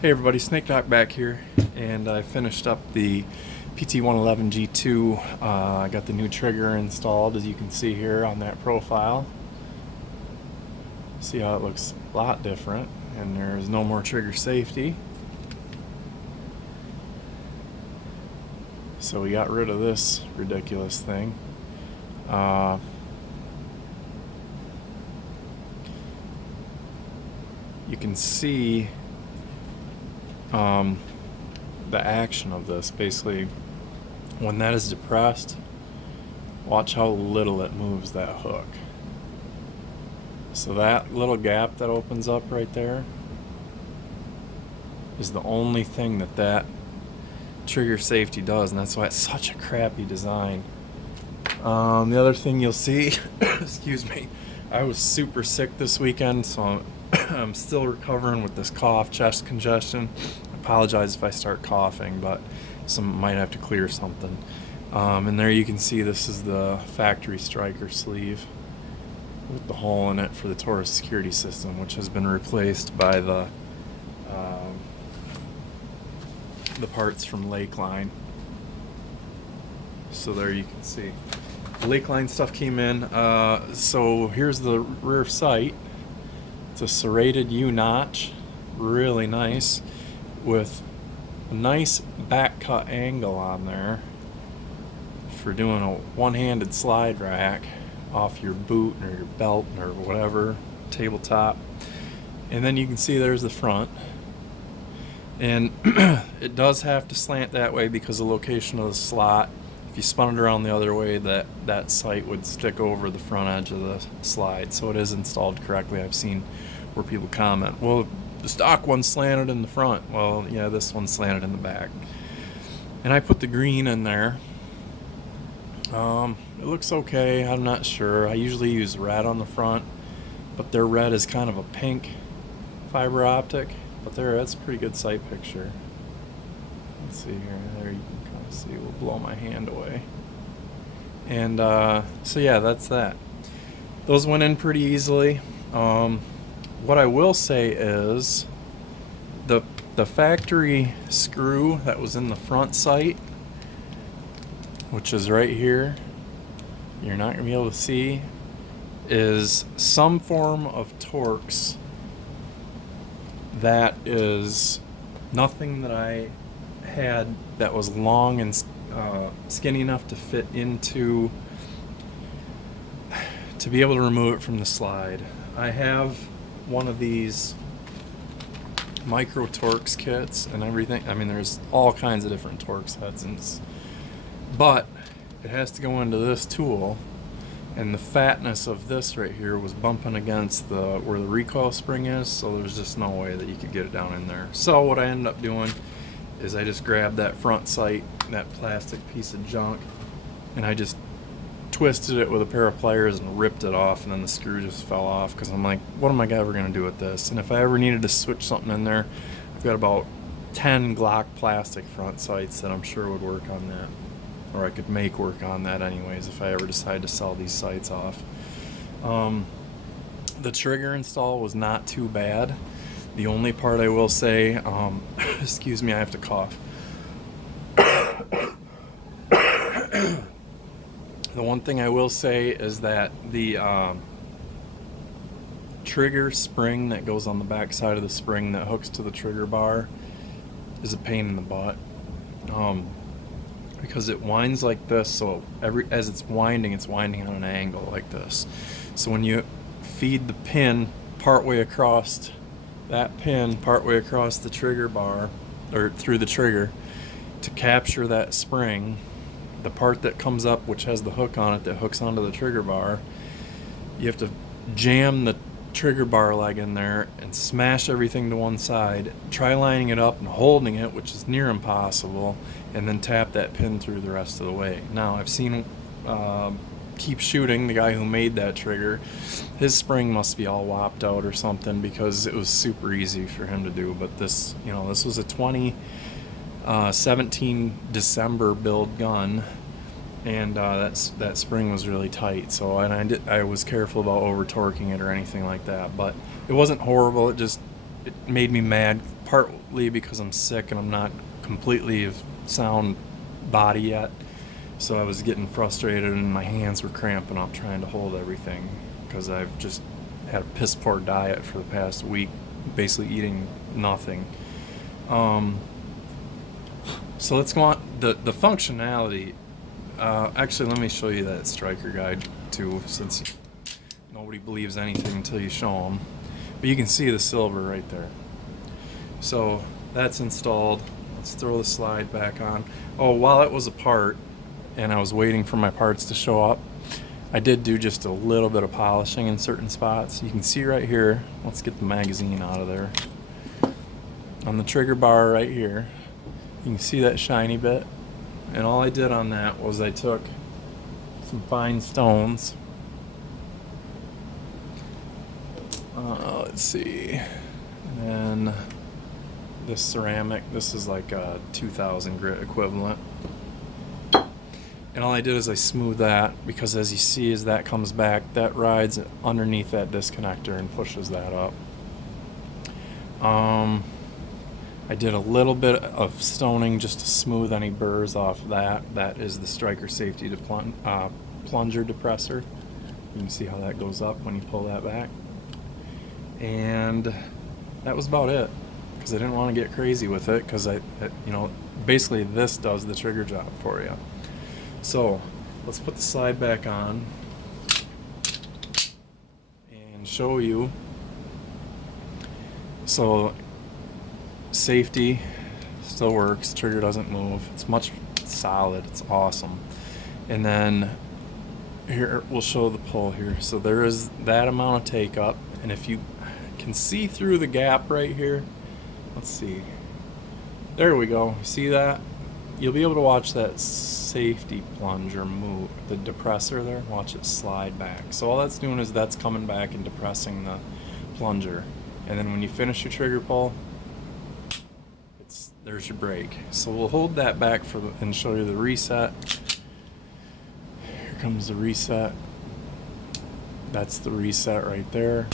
Hey everybody, Snake Doc back here, and I finished up the PT111G2. I got the new trigger installed, as you can see here on that profile. See how it looks a lot different, and there's no more trigger safety. So we got rid of this ridiculous thing. You can see the action of this. Basically, when that is depressed, watch how little it moves that hook. So that little gap that opens up right there is the only thing that trigger safety does, and that's why it's such a crappy design. The other thing you'll see, excuse me, I was super sick this weekend, so I'm still recovering with this cough, chest congestion. I apologize if I start coughing, but might have to clear something. And there you can see this is the factory striker sleeve with the hole in it for the Taurus security system, which has been replaced by the parts from Lakeline. So there you can see the Lakeline stuff came in. So here's the rear sight. It's a serrated U-notch, really nice, with a nice back cut angle on there for doing a one-handed slide rack off your boot or your belt or whatever, tabletop. And then you can see there's the front. And it does have to slant that way because of the location of the slot. If you spun it around the other way, that sight would stick over the front edge of the slide. So it is installed correctly. I've seen where people comment, well, the stock one's slanted in the front. Well, yeah, this one's slanted in the back. And I put the green in there. It looks okay. I'm not sure. I usually use red on the front, but their red is kind of a pink fiber optic. But that's a pretty good sight picture. Let's see here. There you can kind of see. We'll blow my hand away. And so yeah, that's that. Those went in pretty easily. What I will say is the factory screw that was in the front sight, which is right here, you're not going to be able to see, is some form of Torx that is nothing that I had that was long and skinny enough to fit into, to be able to remove it from the slide. I have one of these micro Torx kits and everything. I mean, there's all kinds of different Torx heads, but it has to go into this tool, and the fatness of this right here was bumping against where the recoil spring is, so there's just no way that you could get it down in there. So what I ended up doing is I just grabbed that front sight, that plastic piece of junk, and I just twisted it with a pair of pliers and ripped it off, and then the screw just fell off, because I'm like, what am I ever going to do with this? And if I ever needed to switch something in there, I've got about 10 Glock plastic front sights that I'm sure would work on that. Or I could make work on that anyways if I ever decide to sell these sights off. The trigger install was not too bad. The only part I will say, excuse me, I have to cough. The one thing I will say is that the trigger spring that goes on the back side of the spring that hooks to the trigger bar is a pain in the butt. Because it winds like this, so as it's winding on an angle like this. So when you feed the pin partway across the trigger bar, or through the trigger, to capture that spring, the part that comes up, which has the hook on it that hooks onto the trigger bar, you have to jam the trigger bar leg in there and smash everything to one side, try lining it up and holding it, which is near impossible, and then tap that pin through the rest of the way. Now, I've seen Keep Shooting, the guy who made that trigger, his spring must be all whopped out or something, because it was super easy for him to do. But this was a 2017 December build gun, and that spring was really tight. So I was careful about over torquing it or anything like that. But it wasn't horrible. It it made me mad, partly because I'm sick and I'm not completely of sound body yet. So I was getting frustrated and my hands were cramping up trying to hold everything because I've just had a piss poor diet for the past week, basically eating nothing. So let's go on the functionality. Actually, let me show you that striker guide too, since nobody believes anything until you show them. But you can see the silver right there. So that's installed. Let's throw the slide back on. Oh, while it was apart and I was waiting for my parts to show up, I did do just a little bit of polishing in certain spots. You can see right here, let's get the magazine out of there. On the trigger bar right here, you can see that shiny bit. And all I did on that was I took some fine stones. Let's see. And then this ceramic, this is like a 2000 grit equivalent. And all I did is I smoothed that, because as you see, as that comes back, that rides underneath that disconnector and pushes that up. I did a little bit of stoning just to smooth any burrs off that. That is the striker safety plunger depressor. You can see how that goes up when you pull that back. And that was about it, because I didn't want to get crazy with it, because basically this does the trigger job for you. So let's put the slide back on and show you. So safety still works, trigger doesn't move, it's much solid, it's awesome. And then here we'll show the pull here. So there is that amount of take up, and if you can see through the gap right here, let's see, there we go, see that? You'll be able to watch that safety plunger move, the depressor there, watch it slide back. So all that's doing is that's coming back and depressing the plunger. And then when you finish your trigger pull, there's your brake. So we'll hold that back and show you the reset. Here comes the reset. That's the reset right there.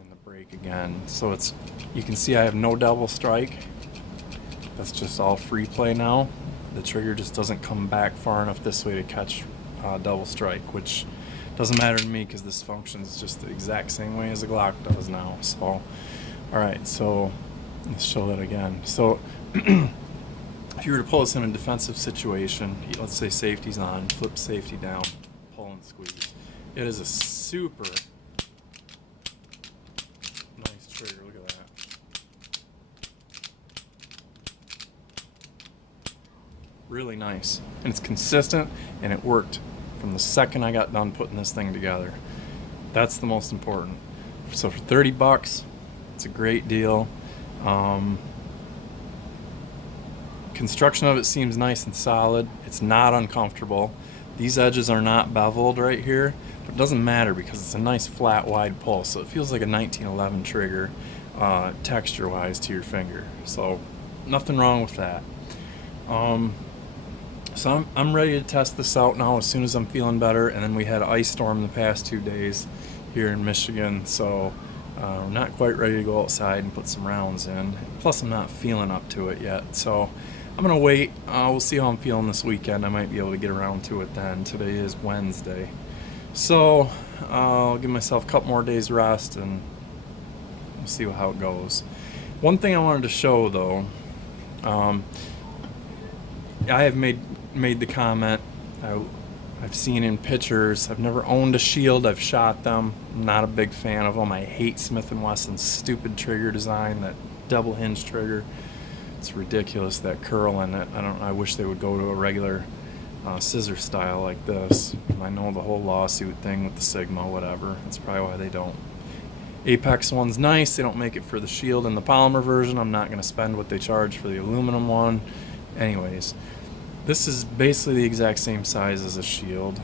And the brake again. So you can see I have no double strike. That's just all free play now. The trigger just doesn't come back far enough this way to catch double strike, which doesn't matter to me because this functions just the exact same way as the Glock does now. So, alright, so let's show that again. So if you were to pull this in a defensive situation, let's say safety's on, flip safety down, pull and squeeze. It is a super nice trigger. Look at that. Really nice. And it's consistent, and it worked from the second I got done putting this thing together. That's the most important. So for 30 bucks, it's a great deal. Construction of it seems nice and solid. It's not uncomfortable. These edges are not beveled right here, but it doesn't matter because it's a nice flat wide pull, so it feels like a 1911 trigger texture wise to your finger, so nothing wrong with that. So I'm ready to test this out now as soon as I'm feeling better. And then we had an ice storm the past 2 days here in Michigan, so we're not quite ready to go outside and put some rounds in. Plus I'm not feeling up to it yet, so I'm gonna wait. We'll see how I'm feeling this weekend. I might be able to get around to it then. Today is Wednesday, so I'll give myself a couple more days rest and we'll see how it goes. One thing I wanted to show though, I have made the comment I've seen in pictures. I've never owned a Shield. I've shot them. I'm not a big fan of them. I hate Smith & Wesson's stupid trigger design, that double hinge trigger. It's ridiculous, that curl in it. I wish they would go to a regular scissor style like this. I know the whole lawsuit thing with the Sigma, whatever. That's probably why they don't. Apex one's nice. They don't make it for the Shield and the polymer version. I'm not going to spend what they charge for the aluminum one. Anyways, this is basically the exact same size as a Shield,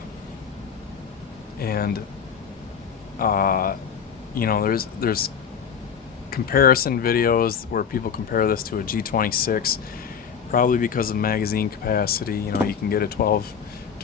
and there's comparison videos where people compare this to a G26, probably because of magazine capacity. You can get a 12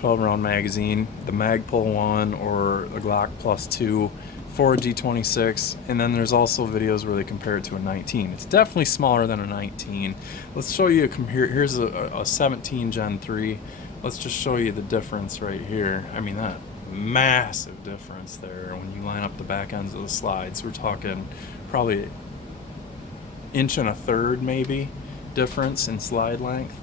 round magazine, the Magpul one or the Glock Plus 2 for a G26, and then there's also videos where they compare it to a 19. It's definitely smaller than a 19. Let's show you a compare. Here's a 17 Gen 3. Let's just show you the difference right here. I mean, that massive difference there when you line up the back ends of the slides. We're talking probably 1.25 inches maybe difference in slide length.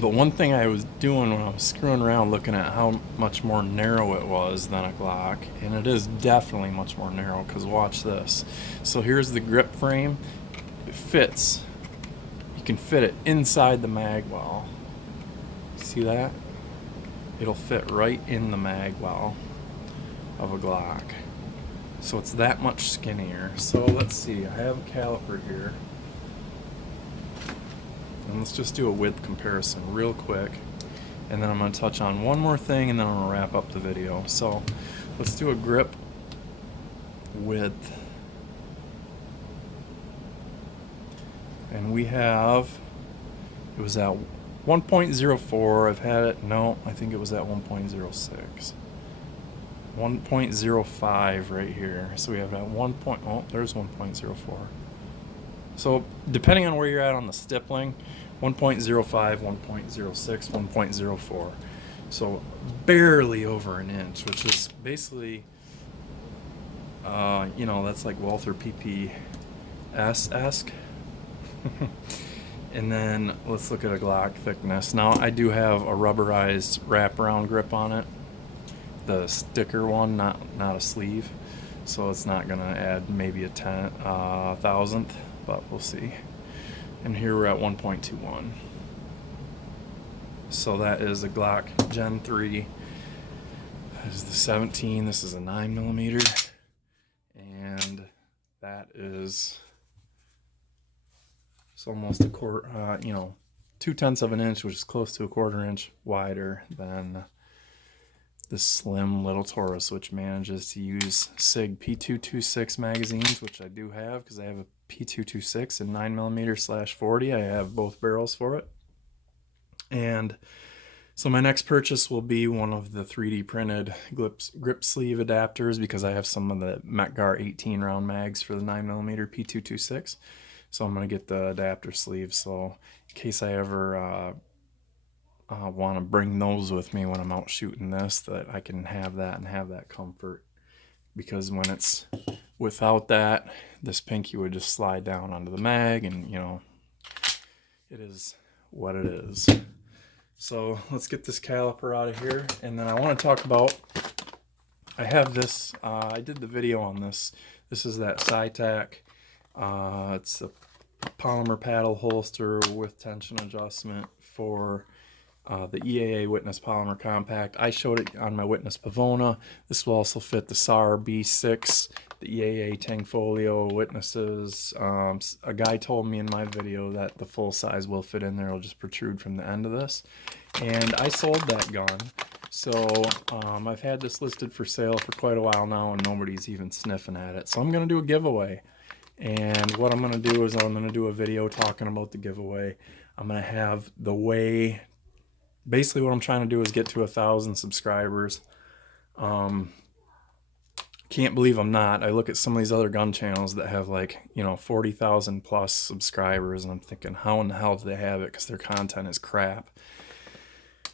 But one thing I was doing when I was screwing around looking at how much more narrow it was than a Glock, and it is definitely much more narrow, because watch this. So here's the grip frame. It fits. You can fit it inside the mag well. See that? It'll fit right in the mag well of a Glock. So it's that much skinnier. So let's see, I have a caliper here. And let's just do a width comparison real quick, and then I'm going to touch on one more thing, and then I'm going to wrap up the video. So let's do a grip width, and we have, it was at 1.04. I've had it, no, I think it was at 1.06, 1.05 right here. So we have at there's 1.04. So depending on where you're at on the stippling, 1.05, 1.06, 1.04. So barely over an inch, which is basically, you know, that's like Walther PPS-esque. And then let's look at a Glock thickness. Now I do have a rubberized wraparound grip on it, the sticker one, not a sleeve. So it's not gonna add maybe a thousandth, but we'll see. And here we're at 1.21. So that is a Glock Gen 3. That is the 17. This is a 9mm, and that is, it's almost a quarter, you know, 0.2 of an inch, which is close to a 1/4 inch wider than the slim little Taurus, which manages to use SIG P226 magazines, which I do have because I have a P226 in 9mm/40. I have both barrels for it. And so my next purchase will be one of the 3D printed grip sleeve adapters, because I have some of the Metgar 18 round mags for the 9mm P226. So I'm going to get the adapter sleeve, so in case I ever want to bring those with me when I'm out shooting this, that I can have that and have that comfort. Because when it's without that, this pinky would just slide down onto the mag, and you know, it is what it is. So let's get this caliper out of here, and then I want to talk about, I have this, I did the video on this. This is that SciTac. It's a polymer paddle holster with tension adjustment for the EAA Witness Polymer Compact. I showed it on my Witness Pavona. This will also fit the SAR B6, the EAA Tangfolio Witnesses. A guy told me in my video that the full size will fit in there. It'll just protrude from the end of this. And I sold that gun. So I've had this listed for sale for quite a while now, and nobody's even sniffing at it. So I'm going to do a giveaway. And what I'm going to do is I'm going to do a video talking about the giveaway. I'm going to have the way, basically what I'm trying to do is get to 1,000 subscribers. Can't believe I'm not. I look at some of these other gun channels that have, like, you know, 40,000 plus subscribers, and I'm thinking, how in the hell do they have it? Because their content is crap.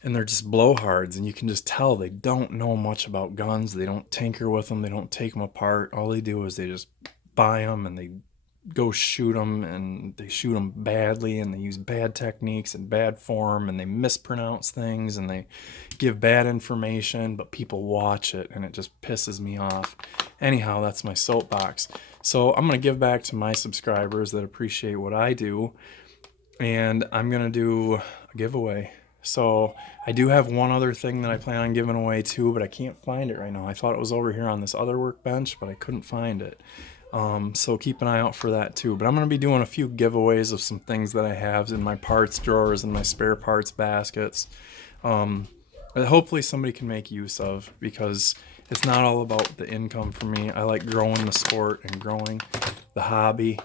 And they're just blowhards, and you can just tell they don't know much about guns. They don't tinker with them. They don't take them apart. All they do is they just buy them and they go shoot them, and they shoot them badly, and they use bad techniques and bad form, and they mispronounce things, and they give bad information, but people watch it, and it just pisses me off. Anyhow, that's my soapbox. So I'm going to give back to my subscribers that appreciate what I do, and I'm going to do a giveaway. So I do have one other thing that I plan on giving away too, but I can't find it right now. I thought it was over here on this other workbench, but I couldn't find it. So keep an eye out for that too. But I'm going to be doing a few giveaways of some things that I have in my parts drawers and my spare parts baskets. That hopefully somebody can make use of, because it's not all about the income for me. I like growing the sport and growing the hobby.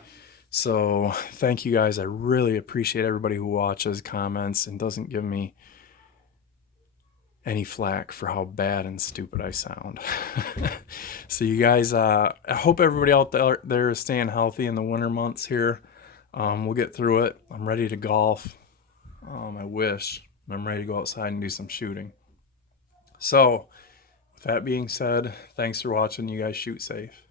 So thank you guys. I really appreciate everybody who watches, comments, and doesn't give me any flack for how bad and stupid I sound. So you guys, I hope everybody out there is staying healthy in the winter months here. We'll get through it. I'm ready to golf. I wish. I'm ready to go outside and do some shooting. So with that being said, thanks for watching. You guys shoot safe.